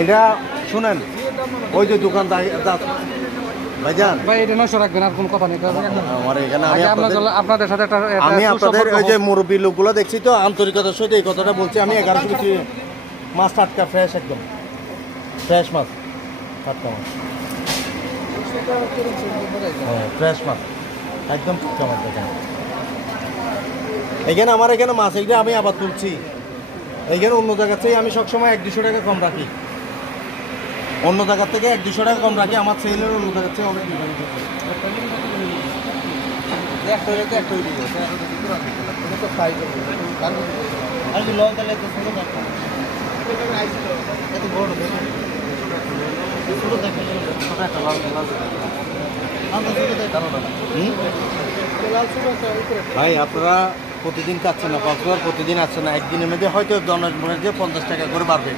এটা শুনেন, ওই যে দোকানদার ভাইজান, ভাই এটা 900 রাখবেন, আর কোনো কথা নেই। আমার এখানে আগে আপনাদের সাথে একটা আমি আপনাদের সুসম্পর্ক ওই যে মুরব্বী লোকগুলো দেখছি তো, আন্তরিকতার সহিত এই কথাটা বলছি। আমি 1100 বিক্রি, মাছ টাটকা ফ্রেশ, একদম ফ্রেশ মাছ, টাটকা মাছ, হ্যাঁ ফ্রেশ মাছ, একদম টাটকা মাছ। দেখেন এখানে আমার এখানে মাছ এইটা আমি আবার তুলছি। এইখানে অন্য জায়গার থেকে আমি সবসময় 1-200 টাকা কম রাখি, অন্য জায়গার থেকে 1-200 টাকা কম রাখি। আমার সেলের অন্য জায়গার থেকে অনেক ভাই আপনারা প্রতিদিন খাচ্ছেন না, কক্সবাজার প্রতিদিন আসছেন না, একদিনের মধ্যে হয়তো জনগণের যে 50 টাকা করে বাড়বে।